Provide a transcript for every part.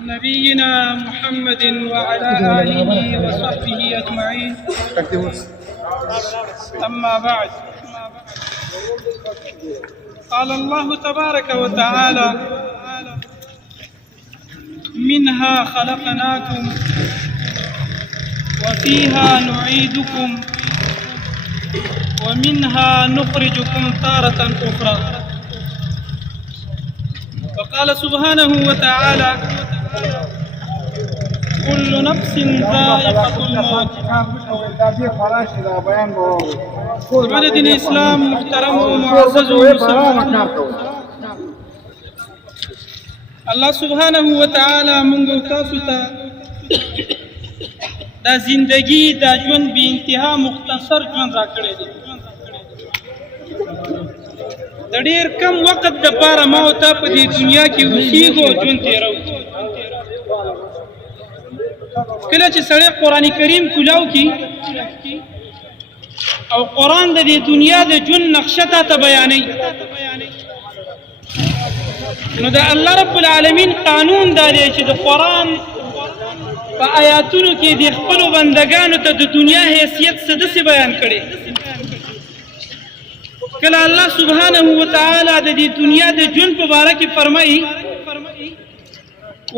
نبينا محمد وعلى آله وصحبه أجمعين. أما بعد، قال الله تبارك وتعالى: منها خلقناكم وفيها نعيدكم ومنها نخرجكم تارة أخرى. وقال سبحانه وتعالى: كل نفس ذائقة الموت. بلد الإسلام محترم ومعزز ومسلم، الله سبحانه وتعالى منگو تاسو ته دا زندگی دا ژوند بی انتها مختصر ژوند راکړی دی. د ډیر کم وخت دپاره ما او تا په دې دنیا کې اوسېږو، ژوند تېرو. کله چې سړی قرآن کریم کولاو کي او قرآن د دې دنیا د ژوند نقشه تاته بیانوي، نو د الله رب العالمین قانون دا دی چې د قرآن په آیاتونو کې د خپلو بندګانو ته د دنیا حیثیت څه داسې بیان کړی. کله الله سبحانه وتعالی د دې دنیا د ژوند په باره کې فرمایي: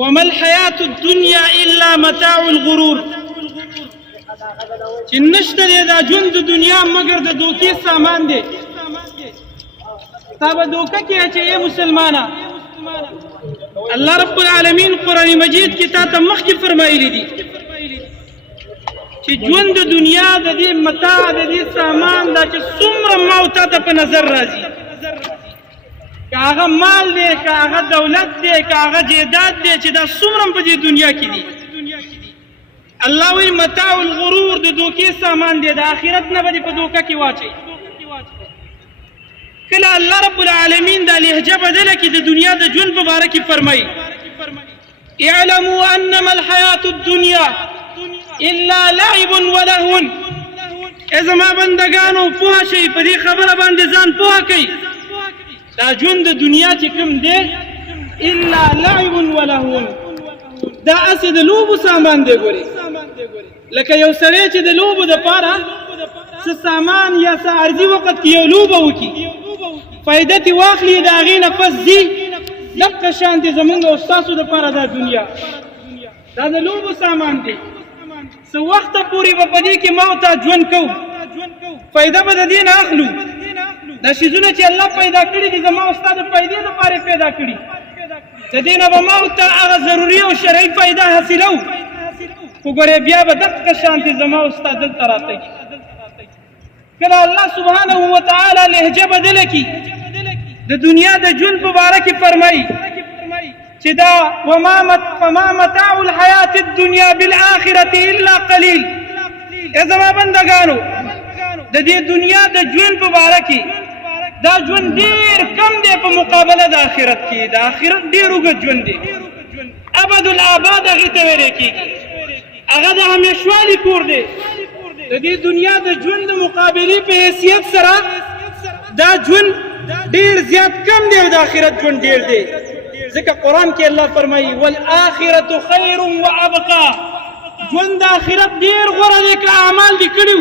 وما الحیات الدنیا الا متاع الغرور، چې نشته دی دا ژوند د دنیا مګر د دوکې سامان دی. تا به دوکه کې چې ای مسلمانه، الله رب العالمین قرآن مجید کې تا ته مخکې فرمایلی دي چې ژوند د دنیا د دې متاع د دې سامان دا چې څومره ما او تا ته په نظر راځي، که هغه مال دی، که هغه دولت دی، که هغه جیداد دی، چې دا څومره په دې دنیا کې دي، الله وایي متاع الغرور، د دوکې سامان دی، د آخرت نه به دې په دوکه کې واچوي. کله الله رب العالمین دا لهجه بدله کړي د دنیا د ژوند په باره کې فرمایي: اعلموا انما الحیات الدنیا الا لعب ولهو. ای زما بندګانو پوه شئ، په دې خبره باندې ځان پوه کړئ، دا ژوند د دنیا چې کوم دی الا لعب ولهو، دا هسې د لوبو سامان دی. ګورې لکه یو سړی چې د لوبو دپاره څه سامان یا څه عرضي وخت کې یو لوبه وکړي، فایده ترې واخلي، د هغې نه پس ځي. دقه شانتې زمونږ او ستاسو دپاره دا دنیا دا د لوبو سامان دی. څه وخته پورې به په دې کې ما او تا ژوند کوو، فایده به د دې نه اخلو. دا شیزونه چې الله پیدا کړي دي زما او ستا د فایدې لپاره پیدا کړي، د دې نه به ما او تا هغه ضروري او شرعي فایده حاصلو. خو ګورې بیا به دقه شانتې زما او ستا دلته راتګي. کله الله سبحانه وتعالی لهجه بدله کړي د دنیا د ژوند په باره کې فرمایي چې دا فما متاع الحیات الدنیا بالآخرة الا قلیل. ای زما بندګانو، د دې دنیا د ژوند په باره کې دا ژوند ډېر کم دی په مقابله د آخرت کې. د آخرت ډېر اوږد ژوند دی، ابد الآباد هغې ته ویلی کېږي، هغه د همیشوالي کور دی. د دې دنیا د ژوند د مقابلې په حیثیت سره دا ژوند ډېر زیات کم دی او د آخرت ژوند ډېر دی. ځکه قرآن کې الله فرمایي: والآخرة خیر وابقا، ژوند د آخرت ډېر غوره دی. که اعمال دې کړي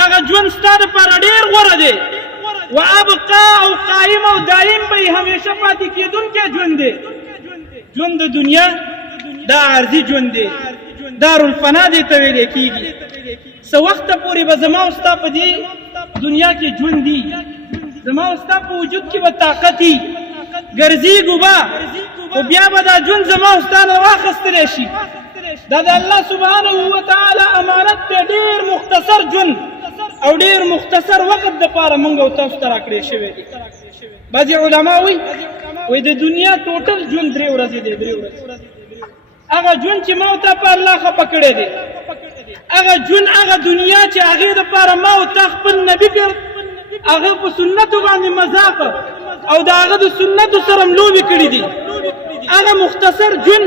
هغه ژوند ستا دپاره ډېر غوره دی. وابقا، او قایم او دایم به یې همیشه پاتې کېدونکی ژوند دی. ژوند د دنیا دا عرضي ژوند دی، دارالفنا دې ته ویلی کېږي. څه وخته پورې به زما او ستا په دې دنیا کې ژوند دي، زما او ستا په وجود کې به طاقت وي، ګرځېږو به، خو بیا به دا ژوند زما او ستا نه واخیستلی شي. دا د الله سبحانه وتعالی امانت دی، ډېر مختصر ژوند او ډېر مختصر وخت دپاره موږ او تاسو ته راکړی شوی دی. بعضې علما وایي د دنیا ټوټل ژوند 3 ورځې دی. 3 ورځې هغه ژوند چې ما او تا په الله خفه کړی دی، هغه ژوند، هغه دنیا چې هغې دپاره ما او تا خپل نبي هغه په سنتو باندې مذاق او د هغه د سنتو سره لوبې کړي دي، هغه مختصر ژوند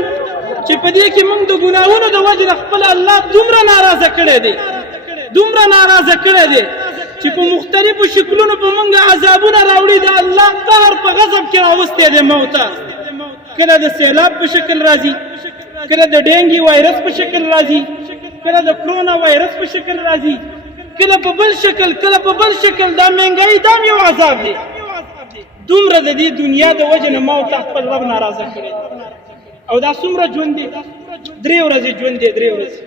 چې په دې کې موږ د ګناهونو د وجې نه خپل الله دومره ناراضه کړی دی، دومره ناراضه کړی دی چې په مختلفو شکلونو په موږ عذابونه راوړي د الله قهر په غضب کې راوستی دی موته کله د سیلاب په شکل راځي کله د ډینګي وایرس په شکل راځي کله د کرونا وایرس په شکل راځي کله په بل شکل کله په بل شکل دا مهنګایي دا یو عذاب دی دومره د دې دنیا د وجې نه ما ورته خپل رب ناراضه کړی او دا څومره ژوند دی 3 ورځې ژوند دی 3 ورځې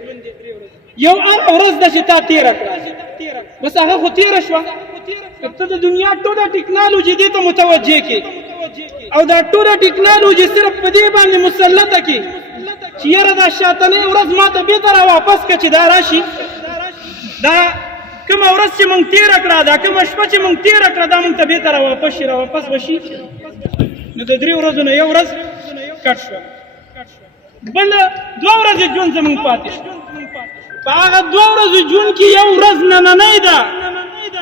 یو ورځ ده چې تا تېره کړه بس هغه خو تېره شوه که ته د دنیا ټوله ټکنالوجي دې ته متوجه کړې او دا ټوله ټکنالوجي صرف په دې باندې مسلطه کړې چې یاره دا شاتنۍ ورځ ما ته بېرته را واپس کړه چې دا راشي دا کومه ورځ چې موږ تېره کړه دا کومه شپه چې موږ تېره کړه دا موږ ته بېرته را واپس شي را واپس به شي نو د 3 ورځو نه یو ورځ کټ شوه بل 2 ورځې ژوند زموږ پاتې شو په هغه 2 ورځو ژوند کې یو ورځ نننۍ ده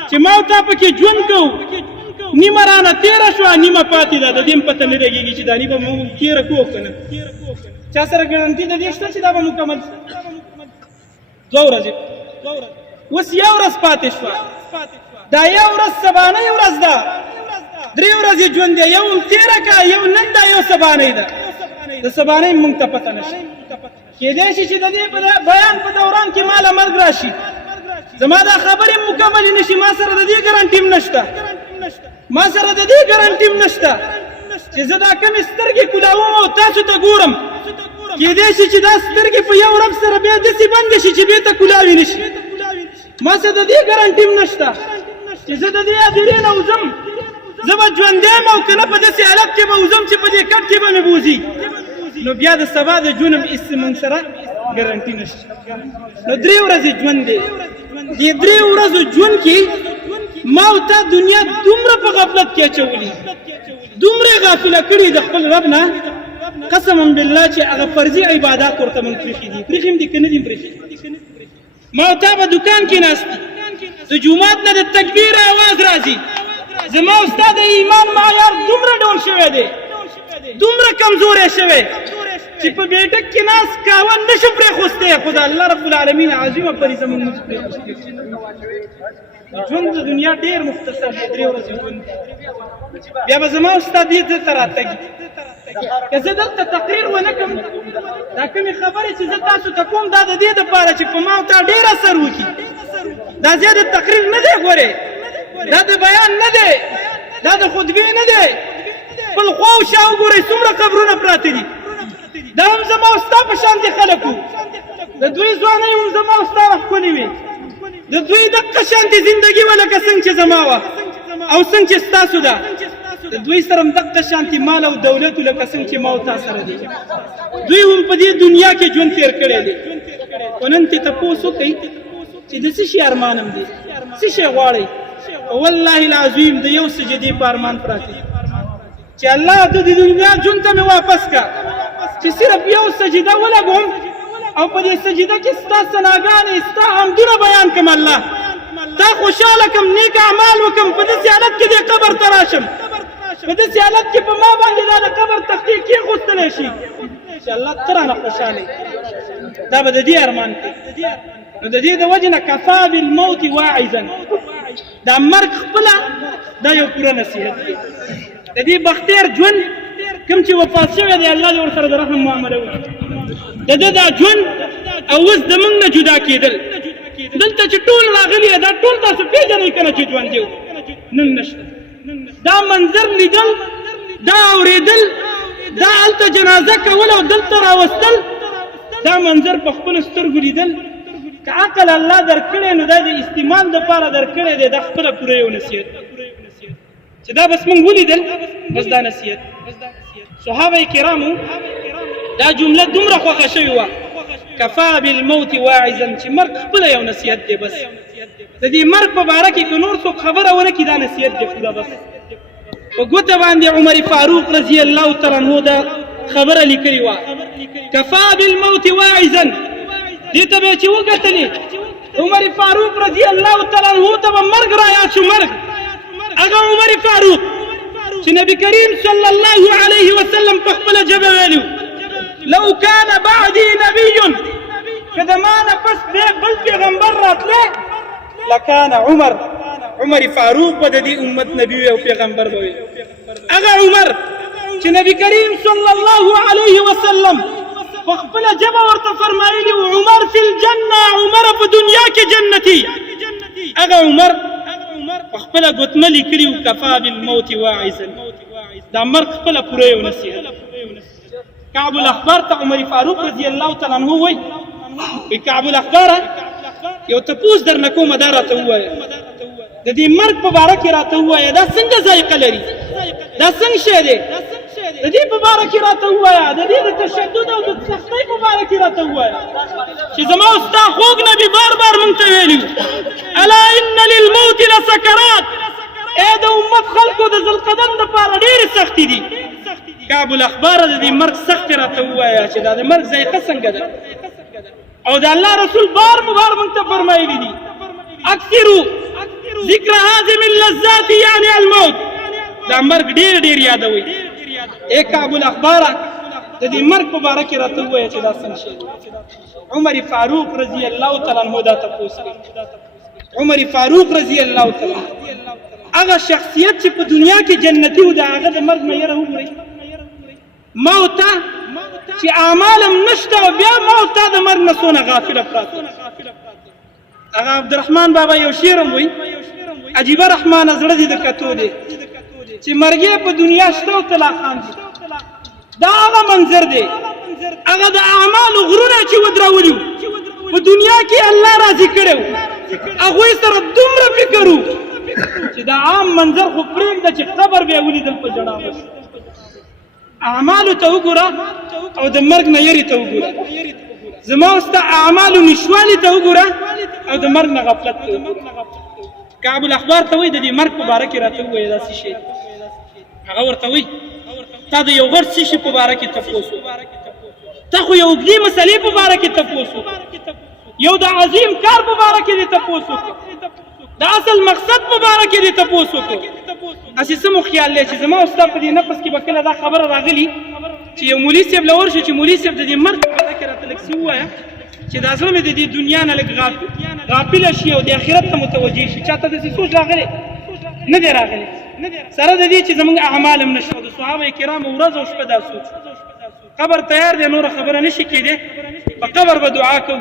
چې ما او تا پکې ژوند کوو نیمه رانه تېره شوه نیمه پاتې ده د دې هم پته نه لګېږي چې دا نیمه موږ تېره کوو که نه چا سره ګارنټي د دې شته چې دا به مکمل 2 ورځې اوس یو ورځ پاتې شوه دا یو ورځ سبانۍ ورځ ده 3 ورځې ژوند دی یو هم تېره کړه یو نن ده یو سبانۍ ده د سبانۍ موږ ته پته نشته کېدای شي چې د دې بیان په دوران کې ما له مرګ راشي زما دا خبرې مکملې نه شي ما سره د دې ګارنټي هم نشته ما سره د دې ګارنټي هم نشته چې زه دا کمې سترګې کولاوم او تاسو ته ګورم کېدای شي چې دا سترګې په یو رب سره بیا داسې بندې شي چې بېرته کولاوې نه شي ما سره د دې ګارنټي هم نشته چې زه د دې هدیرې نه وځم زه به ژوندی یم او که نه په داسې حالت کې به وځم چې په دې کټ کې به مې بوځي نو بیا د سبا د ژوند هم هېڅ موږ سره ګارنټي نشته نو 3 ورځې ژوند دی دې 3 ورځو ژوند کې ما او تا دنیا دومره په غفلت کې اچولي دومره غافله کړي د خپل رب نه قسما بالله چې هغه فرضي عبادات ورته موږ پرېښي دي پرېښي هم دي که نه دي پرېښي ما او تا به دوکان کې ناست د جومات نه د تکبیر اواز راځي زما او ستا د ایمان معیار دومره ډول شوی دی دومره کمزوری شوی چې په بیټک کې ناست کاوه نشم پرېښوستی خو د الله رب العالمین عظیمه فریضه موږ نشو پرېښوستی ژوند د دنیا ډېر مختصر دی 3 ورځې ژوند بیا به زما او ستا دې ځای ته راتګي که زه دلته تقریر ونه کړم دا کومې خبرې چې زه تاسو ته کوم دا د دې دپاره چې په ما او تا ډېر اثر وکړي دا ځای د تقریر نه دی ګورې دا د بیان نه دی دا د خطبې نه دی خپل خوا او شا وګورئ څومره قبرونه پراته دي دا هم زما او ستا په شان دي خلک وو د دوی ځوانۍ هم زما او ستا ښکلې وې د دوی دقه شانتې زندګي وه لکه څنګه چې زما وه او څنګه چې ستاسو ده د دوی سره هم دقه شانتې مال او دولت لکه څنګه چې ما او تا سره دی دوی هم په دې دنیا کې ژوند تېر کړی دی خو نن ترې تپوس وکئ چې د څه شي ارمان هم دی څه شی غواړئ والله العظیم د یو سجدې په ارمان پراته دي چې الله ته د دنیا ژوند ته مې واپس کړه چې صرف یو سجده ولګوم او په دې سجده کې ستا ثناګانې ستا حمدونه بیان کړم الله تا خوشحاله کړم نیک اعمال وکړم په داسې حالت کې دې قبر ته راشم په داسې حالت کې په ما باندې دا د قبر تختې کېښودلی شي چې الله ته رانه خوشحاله دا به د دې ارمان کوي نو د دې د وجې نه کفا بالموت واعظا دا مرګ خپله دا یو پوره نصیحت دی د دې بختیر ژوند کوم چې وفات شوی دی الله دې ورسره د رحم معامله وکړي د ده دا ژوند او اوس د موږ نه جدا کېدل دلته چې ټول راغلي دا ټول تاسو پېژنئ که نه چې ژوند یو نن نشته دا منظر لیدل دا اورېدل دا هلته جنازه کول او دلته راوستل دا منظر په خپلو سترګو لیدل که عقل الله درکړی نو دا د استعمال دپاره درکړی دی دا خپله پوره یو نصیحت چې دا بس موږ ولیدل بس دا نصیحت صحابه کرامو دا جمله دومره خوښه شوې وه کفا بالموت واعظا چې مرګ خپله یو نصیحت دی بس د دې مرګ په باره کې که نور څوک خبره ونه کړي دا نصیحت دی پوره بس په ګوته باندې عمر فاروق رضی الله تعالی عنه دا خبره لیکلې وه کفا بالموت واعظا دې ته به چې وکتلې عمر فاروق رضی الله تعالی عنه ته به مرګ رایاد شو مرګ هغه عمر فاروق چې نبی کریم صلی الله علیه وسلم په خپله ژبه ویلي لو كان بعدي نبي که د ما نه پس بل پیغمبر راتلی لکان عمر عمر فاروق به د دې امت نبی او پیغمبر به وي هغه عمر چې نبی کریم صلی الله علیه وسلم په خپله ژبه ورته فرمایلي عمر فی الجنه عمر په دنیا کې جنتي هغه عمر په خپله ګوتمه لیکلي وو کفا بالموت واعظا دا مرګ خپله پوره یو نصیحت کعب الاحبار ته عمر فاروق رضی الله تعالی عنه وایي کعب الاحبار یو تپوس درنه کومه دا راته ووایه د دې مرګ په باره کې راته ووایه دا څنګه ذایقه لري دا څنګه شی دی د دې په باره کې راته ووایه د دې د تشدد او د سختۍ په باره کې راته ووایه چې زما او ستا خوږ نبي بار بار موږ ته ویلي الا ان للموت لسکرات ای د امت خلکو د ذوالقدم دپاره ډېرې سختې دي کعب الاحبار د دې مرګ سختې راته ووایه چې دا د مرګ ذایقه څنګه ده او د الله رسول بار موږ ته فرمایلي دي اکثروا ذکر هاضم اللذات یعنی الموت دا مرګ ډېر ډېر یادوئ ای کعب الاحبار د دې مرګ په باره کې راته ووایه چې دا څنګه شی عمر فاروق رضی الله تعالی عنه دا تپوس کوي عمر فاروق رضی الله تعالی هغه شخصیت چې په دنیا کې جنتي و د هغه د مرګ نه یره وګورئ ما او تا چې اعمال هم نشته او بیا ما او تا د مرګ نه څونه غافله پراته هغه عبدالرحمن بابا یو شعر هم وایي عجیبه رحمانه زړه دې د کتو دی چې مرګ په دنیا شته او طلا خان دي دا هغه منظر دی هغه د اعمالو غرونه چې ودرولي په دنیا کې الله راضي کړی و هغوی سره دومره فکر و چې دا عام منظر خو پرېږده چې قبر بیا ولیدل په ژړا وشو اعمالو ته وګوره او د مرګ نه یرې ته وګوره زما او ستا اعمالو نشوالي ته وګوره او د مرګ نه غفلت ته وګوره کعب الاحبار ته وایي د دې مرګ په باره کې راته ووایه دا څه شی هغه ورته وایي تا د یو غټ څه شي په باره کې تپوس تا خو یو اوږدې مسلې په باره کې تپوس یو د عظیم کار په باره کې دې تپوس وکړو د اصل مقصد په باره کې دې تپوس وکړو هسې څه مو خیال دی چې زما او ستا په دې نفس کې به کله دا خبره راغلي چې یو مولي صاحب له ورشو چې مولي صاحب د دې مرګ په باره کې راته لږ څه ووایه چې دا زړه مې د دې دنیا نه لږ غافله شي او د آخرت ته متوجه شي چاته داسې سوچ راغلی نه دی راغلی سره د دې چې زموږ اعمال هم نشته د صحابه کرامو ورځ او شپه دا سوچ قبر تیار دی نوره خبره نشي کېدی په قبر به دعا کوو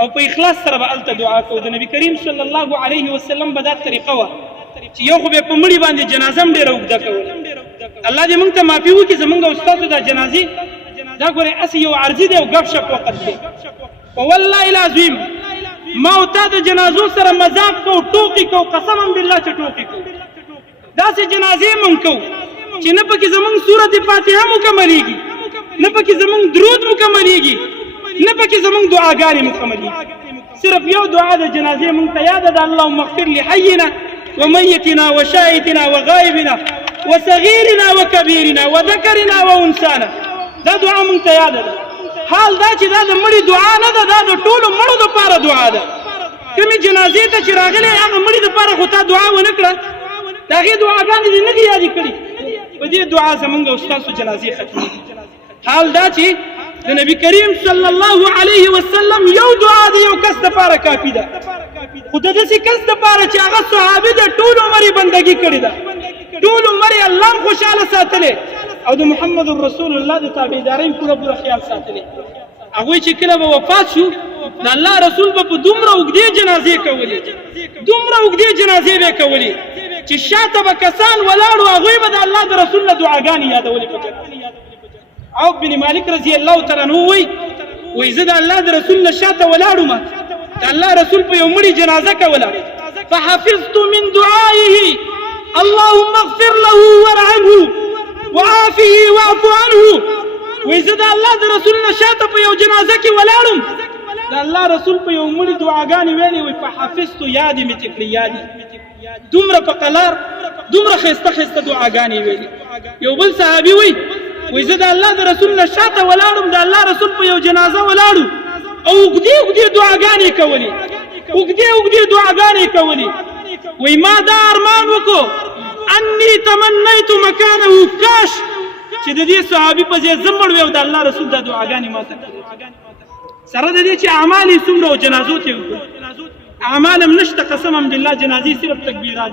او په اخلاص سره به هلته دعا کوو د نبي کریم صلی الله علیه وسلم به دا طریقه وه چې یو خو به په مړي باندې جنازه هم ډېره اوږده کوله الله دې موږ ته معافي وکړي زموږ او ستاسو دا جنازې دا ګورئ هسې یو عرضي دی او ګپ شپ وخت دی په والله العظیم ما او تا د جنازو سره مذاق کوو ټوکې کوو قسما بالله چې ټوکې کوو داسې جنازې مونږ کوو چې نه پکې زموږ سورت فاتحه مکملېږي نه پکې زموږ درود مکملېږي نه پکې زموږ دعاګانې مکملېږي صرف یو دعا د جنازې مونږ ته یاده ده اللهم اغفر لحینا ومیتنا وشاهدنا وغائبنا وصغیرنا وکبیرنا وذکرنا وانثانا دا دعا مونږ ته یاده ده حال دا چې دا د مړي دعا نه ده دا د ټولو مړو دپاره دعا ده کومې جنازې ته چې راغلی هغه مړي دپاره خو تا دعا ونه کړه د هغې دعاګانې دې نه دي یادې کړي په دې دعا زمونږ او ستاسو جنازې ختمېږي حال دا چې د نبی کریم صلی الله علیه وسلم یو دعا د یو کس دپاره کافي ده خو د داسې کس دپاره چې هغه صحابي ده ټول عمر یې بندګي کړې ده ټول عمر یې الله هم خوشحاله ساتلی او د محمد رسول الله د تابعدارۍ پوره پوره خیال ساتلی هغوی چې کله به وفات شو د الله رسول به په دومره اوږدې جنازې کولې دومره اوږدې جنازې به یې کولې چې شاته به کسان ولاړو هغوی به د الله د رسول نه دعاګانې یادولې په جنت عوف بن مالک رضی الله تعالی عنه وایي زه د الله د رسول نه شاته ولاړم د الله رسول په یو مړي جنازه کوله فحفظت من دعائه اللهم اغفر له وارحمه وعافه واعف عنه وایي زه د الله د رسول نه شاته په یو جنازه کې ولاړم د الله رسول په یو مړي دعاګانې ویلې وایي فحفظت یادې مې تکړې یادې دومره په قلار دومره ښایسته ښایسته دعاګانې ویلې یو بل صحابي وایي زه د الله د رسول نه شاته ولاړم د الله رسول په یو جنازه ولاړو او اوږدې اوږدې دعاګانې کولې اوږدې اوږدې دعاګانې کولې وایي ما دا ارمان وکړو انی تمنیت مکانه کاش چې د دې صحابي په ځای زه مړ وی او د الله رسول دا دعاګانې ماته سره د دې چې اعمال یې څومره او جنازو ته اعمال هم نشته قسم بالله جنازې صرف تکبیرات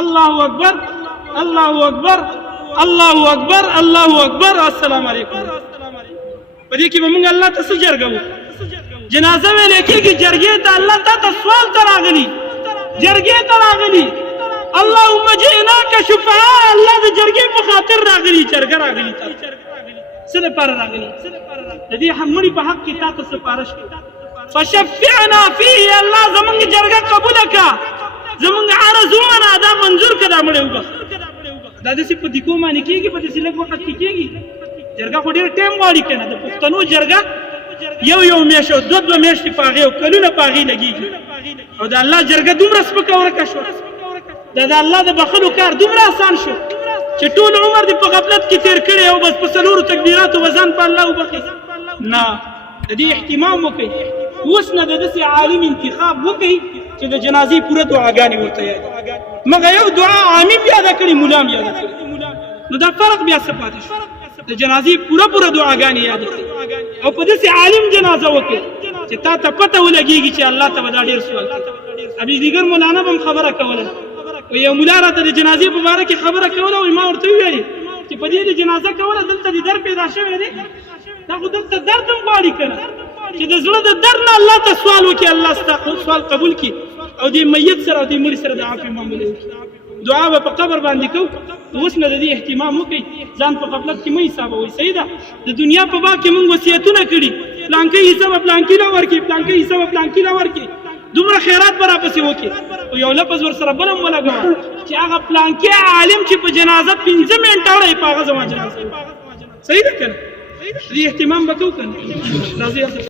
الله اکبر الله اکبر الله اکبر الله اکبر السلام علیکم په دې کې به موږ الله ته څه جرګو جنازه ویل کېږي جرګې ته الله ته سوال ته راغلي جرګې ته راغلي اللهم جئناك شفعاء الله د جرګې په خاطر راغلي جرګه راغلي څه لپاره راغلي د دې مړي په حق کې تا ته سفارش فشفعنا فيه الله زمونږ جرګه قبول کړه زمونږ عرض ومنه دا منظور کړه دا مړی وبخ دا داسې په دیکو باندې کېږي په داسې لږ وخت کې کېږي جرګه خو ډېر ټایم غواړي که نه د پښتنو جرګه یو میاشت او دوه میاشتې په هغې او کلونه په هغې لګېږي او د الله جرګه دومره سپکه ورکه شوه دا د الله د بخلو کار دومره آسان شو چې ټول عمر دې په غفلت کې تېر کړی او بس په څلورو تکبیراتو به ځان په الله وبخي نه د دې اهتمام وکړئ اوس نه د داسې عالم انتخاب وکړئ چې د جنازې پوره دعاګانې ورته یادې مګر یو دعا عامم یاده کړي ملا هم یاده کړي نو دا فرق بیا څه پاتې شو د جنازې پوره دعاګانې یادې کړي او په داسې عالم جنازه وکړي چې تا ته پته ولګېږي چې الله ته به دا ډېر سوال کوي ابي دیګر مولانا به هم خبره کوله یو مولا راته د جنازې په باره کې خبره کوله وایي ما ورته وویلې چې په دې د جنازه کوله دلته دې درد پیدا شوی دی دا خو دلته درد هم غواړي که نه چې د زړه د درد نه الله ته سوال وکړي الله ستا سوال قبول کړي او دې میت سره او دې مړي سره د عافیې معاملې وکړي دعا به په قبر باندې کوو اوس نه د دې اهتمام وکړئ ځان په غفلت کې مه حسابوئ صحیح ده د دنیا په باب کې مونږ وصیتونه کړي پلانکۍ حصه به پلانکي له ورکړي پلانکۍ حصه به پلانکي له ورکړي دومره خیرات به راپسې وکړي او یو لفظ ورسره بل هم ولګوه چې هغه پلانکي عالم چې په جنازه 15 منټه وړی په هغه زما جنازه صحیح ده که نه دې اهتمام به کوو که نه راځئ